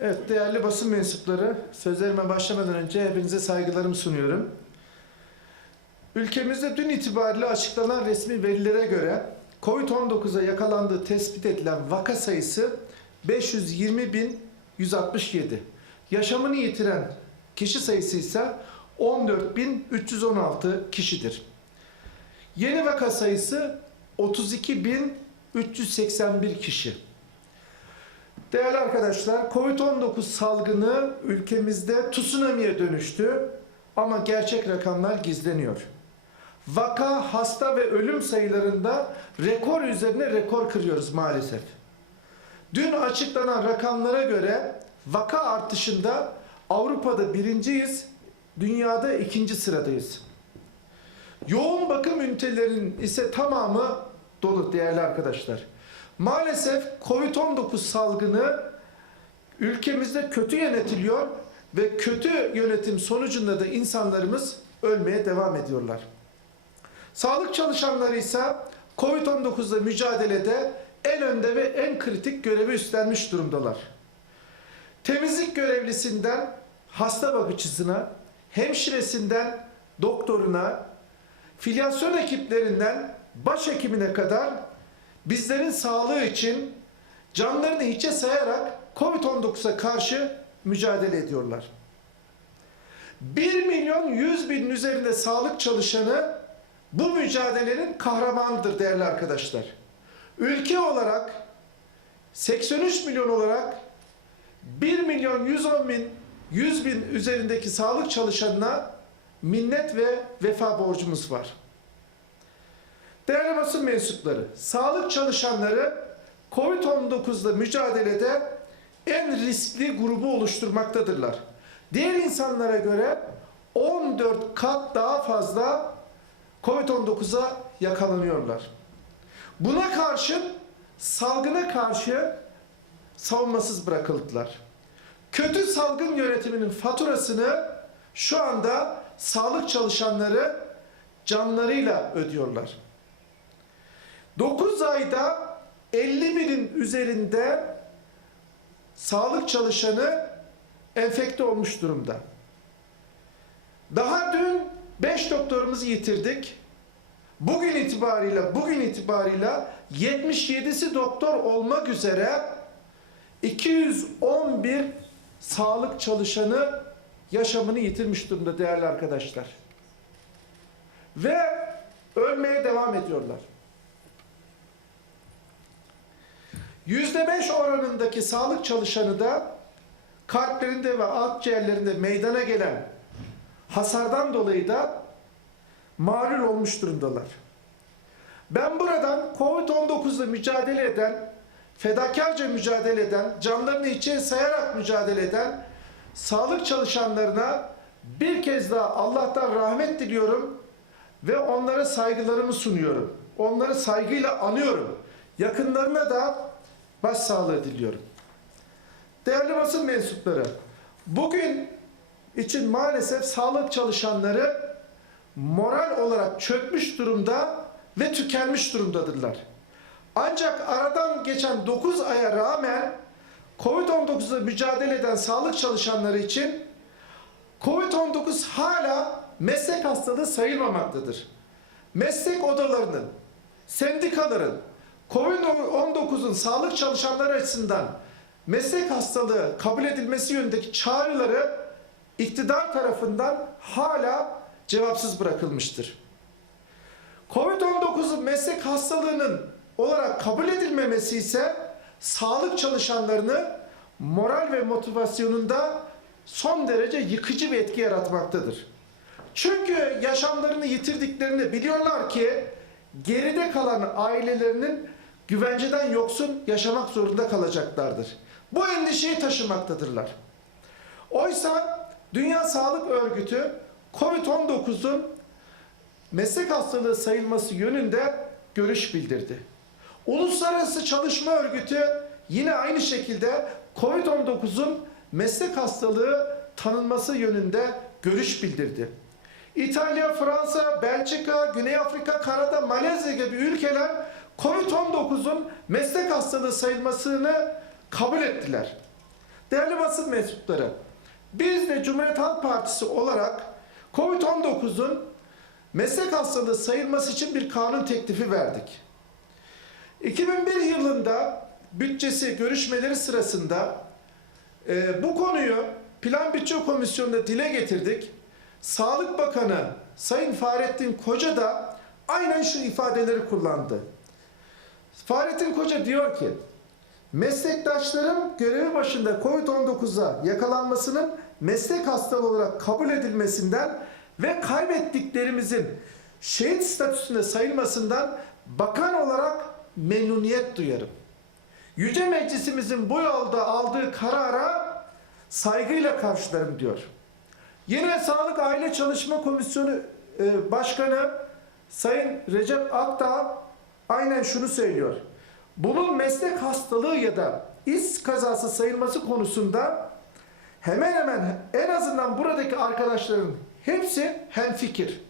Evet, değerli basın mensupları, sözlerime başlamadan önce hepinize saygılarımı sunuyorum. Ülkemizde dün itibariyle açıklanan resmi verilere göre COVID-19'a yakalandığı tespit edilen vaka sayısı 520.167. Yaşamını yitiren kişi sayısı ise 14.316 kişidir. Yeni vaka sayısı 32.381 kişi. Değerli arkadaşlar, Covid-19 salgını ülkemizde tsunami'ye dönüştü ama gerçek rakamlar gizleniyor. Vaka, hasta ve ölüm sayılarında rekor üzerine rekor kırıyoruz maalesef. Dün açıklanan rakamlara göre vaka artışında Avrupa'da birinciyiz, dünyada ikinci sıradayız. Yoğun bakım ünitelerinin ise tamamı dolu değerli arkadaşlar. Maalesef Covid-19 salgını ülkemizde kötü yönetiliyor ve kötü yönetim sonucunda da insanlarımız ölmeye devam ediyorlar. Sağlık çalışanları ise Covid-19'la mücadelede en önde ve en kritik görevi üstlenmiş durumdalar. Temizlik görevlisinden hasta bakıcısına, hemşiresinden doktoruna, filyasyon ekiplerinden başhekimine kadar bizlerin sağlığı için canlarını hiçe sayarak Covid-19'a karşı mücadele ediyorlar. 1 milyon 100 binin üzerinde sağlık çalışanı bu mücadelenin kahramanıdır değerli arkadaşlar. Ülke olarak 83 milyon olarak 1 milyon 110 bin 100 bin üzerindeki sağlık çalışanına minnet ve vefa borcumuz var. Değerli basın mensupları, sağlık çalışanları COVID-19'la mücadelede en riskli grubu oluşturmaktadırlar. Diğer insanlara göre 14 kat daha fazla COVID-19'a yakalanıyorlar. Buna karşın salgına karşı savunmasız bırakıldılar. Kötü salgın yönetiminin faturasını şu anda sağlık çalışanları canlarıyla ödüyorlar. 9 ayda 50 binin üzerinde sağlık çalışanı enfekte olmuş durumda. Daha dün 5 doktorumuzu yitirdik. Bugün itibarıyla bugün itibarıyla 77'si doktor olmak üzere 211 sağlık çalışanı yaşamını yitirmiş durumda değerli arkadaşlar. Ve ölmeye devam ediyorlar. %5 oranındaki sağlık çalışanı da kalplerinde ve akciğerlerinde meydana gelen hasardan dolayı da mağlul olmuş durumdalar. Ben buradan Covid-19'la mücadele eden, fedakarca mücadele eden, canlarını içe sayarak mücadele eden sağlık çalışanlarına bir kez daha Allah'tan rahmet diliyorum ve onlara saygılarımı sunuyorum. Onları saygıyla anıyorum. Yakınlarına da başsağlığı diliyorum. Değerli basın mensupları, bugün için maalesef sağlık çalışanları moral olarak çökmüş durumda ve tükenmiş durumdadırlar. Ancak aradan geçen 9 aya rağmen Covid-19'la mücadele eden sağlık çalışanları için Covid-19 hala meslek hastalığı sayılmamaktadır. Meslek odalarının, sendikaların, Covid-19'un sağlık çalışanları açısından meslek hastalığı kabul edilmesi yönündeki çağrıları iktidar tarafından hala cevapsız bırakılmıştır. Covid-19'un meslek hastalığının olarak kabul edilmemesi ise sağlık çalışanlarını moral ve motivasyonunda son derece yıkıcı bir etki yaratmaktadır. Çünkü yaşamlarını yitirdiklerini biliyorlar ki geride kalan ailelerinin güvenceden yoksun yaşamak zorunda kalacaklardır. Bu endişeyi taşımaktadırlar. Oysa Dünya Sağlık Örgütü COVID-19'un meslek hastalığı sayılması yönünde görüş bildirdi. Uluslararası Çalışma Örgütü yine aynı şekilde COVID-19'un meslek hastalığı tanınması yönünde görüş bildirdi. İtalya, Fransa, Belçika, Güney Afrika, Kanada, Malezya gibi ülkeler COVID-19'un meslek hastalığı sayılmasını kabul ettiler. Değerli basın mensupları, biz de Cumhuriyet Halk Partisi olarak COVID-19'un meslek hastalığı sayılması için bir kanun teklifi verdik. 2001 yılında bütçesi görüşmeleri sırasında e, bu konuyu Plan Bütçe Komisyonu'nda dile getirdik. Sağlık Bakanı Sayın Fahrettin Koca da aynen şu ifadeleri kullandı. Fahrettin Koca diyor ki, meslektaşlarım görevi başında COVID-19'a yakalanmasının meslek hastalığı olarak kabul edilmesinden ve kaybettiklerimizin şehit statüsünde sayılmasından bakan olarak memnuniyet duyarım. Yüce Meclisimizin bu yolda aldığı karara saygıyla karşılarım diyor. Yine Sağlık Aile Çalışma Komisyonu e, Başkanı Sayın Recep Akdağ aynen şunu söylüyor. Bunun meslek hastalığı ya da iş kazası sayılması konusunda hemen hemen en azından buradaki arkadaşların hepsi hemfikir.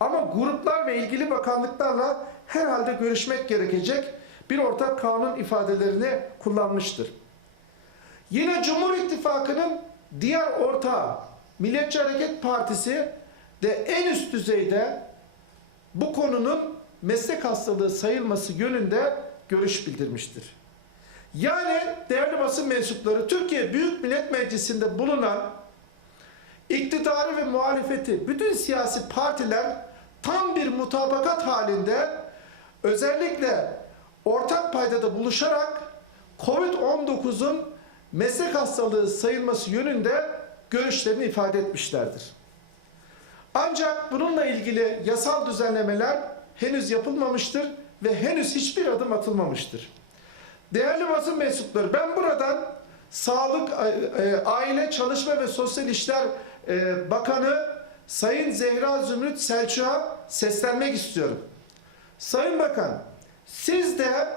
Ama gruplar ve ilgili bakanlıklarla herhalde görüşmek gerekecek bir ortak kanun ifadelerini kullanmıştır. Yine Cumhur İttifakı'nın diğer ortağı Milliyetçi Hareket Partisi de en üst düzeyde bu konunun meslek hastalığı sayılması yönünde görüş bildirmiştir. Yani değerli basın mensupları Türkiye Büyük Millet Meclisi'nde bulunan iktidarı ve muhalefeti bütün siyasi partiler tam bir mutabakat halinde özellikle ortak paydada buluşarak COVID-19'un meslek hastalığı sayılması yönünde görüşlerini ifade etmişlerdir. Ancak bununla ilgili yasal düzenlemeler henüz yapılmamıştır ve henüz hiçbir adım atılmamıştır. Değerli basın mensupları ben buradan Sağlık, e, Aile, Çalışma ve Sosyal İşler e, Bakanı Sayın Zehra Zümrüt Selçuk'a seslenmek istiyorum. Sayın Bakan, siz de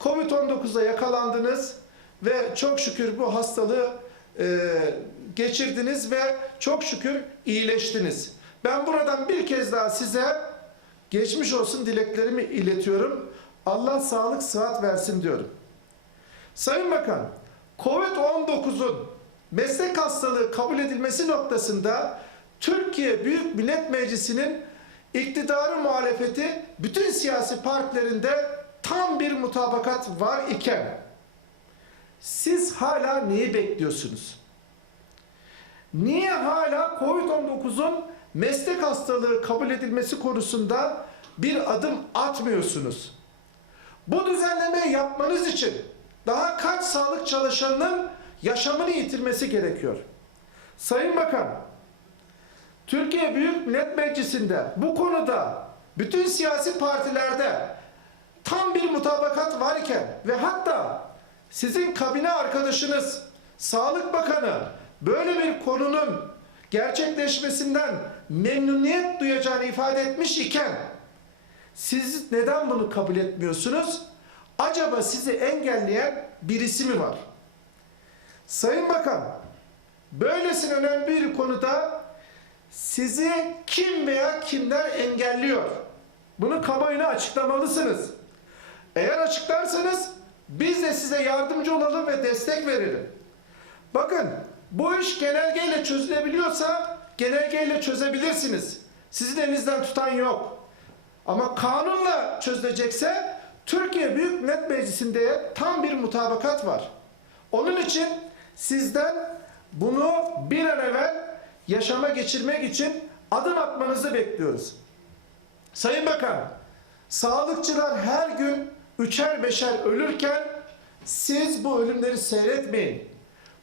Covid-19'a yakalandınız ve çok şükür bu hastalığı e, geçirdiniz ve çok şükür iyileştiniz. Ben buradan bir kez daha size geçmiş olsun dileklerimi iletiyorum. Allah sağlık sıhhat versin diyorum. Sayın Bakan, Covid-19'un meslek hastalığı kabul edilmesi noktasında Türkiye Büyük Millet Meclisi'nin iktidarı muhalefeti bütün siyasi partilerinde tam bir mutabakat var iken siz hala neyi bekliyorsunuz? Niye hala Covid-19'un meslek hastalığı kabul edilmesi konusunda bir adım atmıyorsunuz? Bu düzenlemeyi yapmanız için daha kaç sağlık çalışanının yaşamını yitirmesi gerekiyor? Sayın Bakan, Türkiye Büyük Millet Meclisi'nde bu konuda bütün siyasi partilerde tam bir mutabakat varken ve hatta sizin kabine arkadaşınız Sağlık Bakanı böyle bir konunun gerçekleşmesinden memnuniyet duyacağını ifade etmiş iken siz neden bunu kabul etmiyorsunuz? Acaba sizi engelleyen birisi mi var? Sayın Bakan, böylesine önemli bir konuda sizi kim veya kimler engelliyor? Bunu kamuoyuna açıklamalısınız. Eğer açıklarsanız biz de size yardımcı olalım ve destek verelim. Bakın bu iş genelgeyle çözülebiliyorsa genelgeyle çözebilirsiniz. Sizin elinizden tutan yok. Ama kanunla çözülecekse Türkiye Büyük Millet Meclisi'nde tam bir mutabakat var. Onun için sizden bunu bir an evvel yaşama geçirmek için adım atmanızı bekliyoruz. Sayın Bakan, sağlıkçılar her gün üçer beşer ölürken siz bu ölümleri seyretmeyin.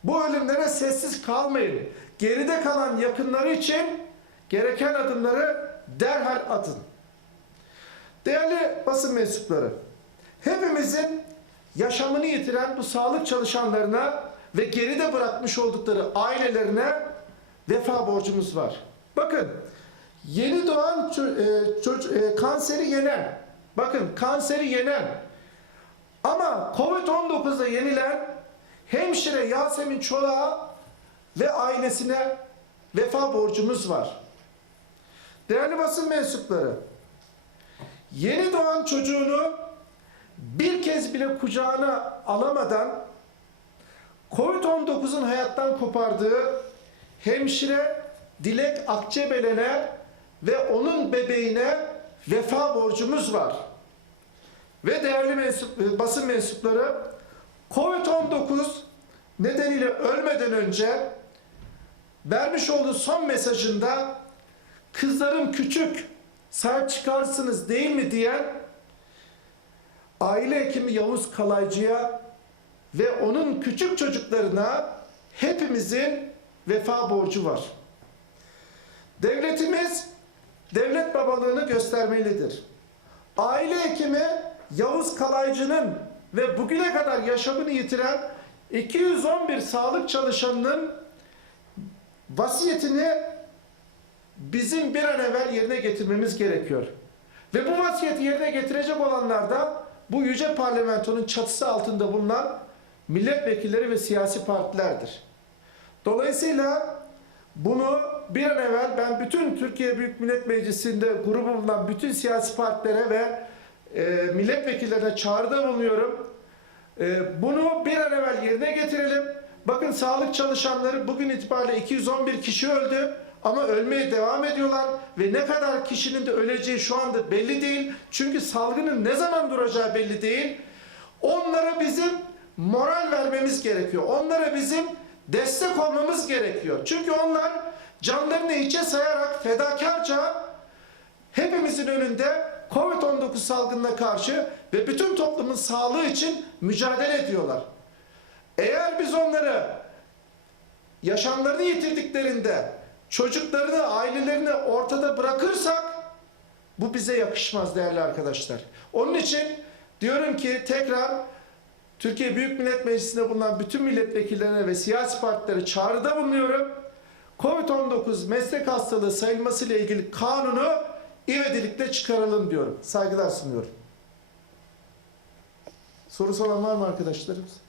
Bu ölümlere sessiz kalmayın. Geride kalan yakınları için gereken adımları derhal atın. Değerli basın mensupları, hepimizin yaşamını yitiren bu sağlık çalışanlarına ve geride bırakmış oldukları ailelerine vefa borcumuz var. Bakın, yeni doğan e, e, kanseri yenen, bakın kanseri yenen ama Covid-19'da yenilen hemşire Yasemin Çolak'a ve ailesine vefa borcumuz var. Değerli basın mensupları, yeni doğan çocuğunu bir kez bile kucağına alamadan Covid-19'un hayattan kopardığı hemşire Dilek Akçebelen'e ve onun bebeğine vefa borcumuz var. Ve değerli mensup, basın mensupları Covid-19 nedeniyle ölmeden önce vermiş olduğu son mesajında kızlarım küçük sahip çıkarsınız değil mi diyen aile hekimi Yavuz Kalaycı'ya ve onun küçük çocuklarına hepimizin vefa borcu var. Devletimiz devlet babalığını göstermelidir. Aile hekimi Yavuz Kalaycı'nın ve bugüne kadar yaşamını yitiren 211 sağlık çalışanının vasiyetini bizim bir an evvel yerine getirmemiz gerekiyor. Ve bu vasiyeti yerine getirecek olanlar da bu yüce parlamentonun çatısı altında bulunan milletvekilleri ve siyasi partilerdir. Dolayısıyla bunu bir an evvel ben bütün Türkiye Büyük Millet Meclisi'nde grubu bulunan bütün siyasi partilere ve e, milletvekillerine çağrıda bulunuyorum. E, bunu bir an evvel yerine getirelim. Bakın sağlık çalışanları bugün itibariyle 211 kişi öldü ama ölmeye devam ediyorlar ve ne kadar kişinin de öleceği şu anda belli değil. Çünkü salgının ne zaman duracağı belli değil. Onlara bizim moral vermemiz gerekiyor. Onlara bizim destek olmamız gerekiyor. Çünkü onlar canlarını hiçe sayarak fedakarca hepimizin önünde Covid-19 salgınına karşı ve bütün toplumun sağlığı için mücadele ediyorlar. Eğer biz onları yaşamlarını yitirdiklerinde çocuklarını, ailelerini ortada bırakırsak bu bize yakışmaz değerli arkadaşlar. Onun için diyorum ki tekrar Türkiye Büyük Millet Meclisi'nde bulunan bütün milletvekillerine ve siyasi partilere çağrıda bulunuyorum. Covid-19 meslek hastalığı sayılması ile ilgili kanunu ivedilikle çıkaralım diyorum. Saygılar sunuyorum. Sorusu olan var mı arkadaşlarımız?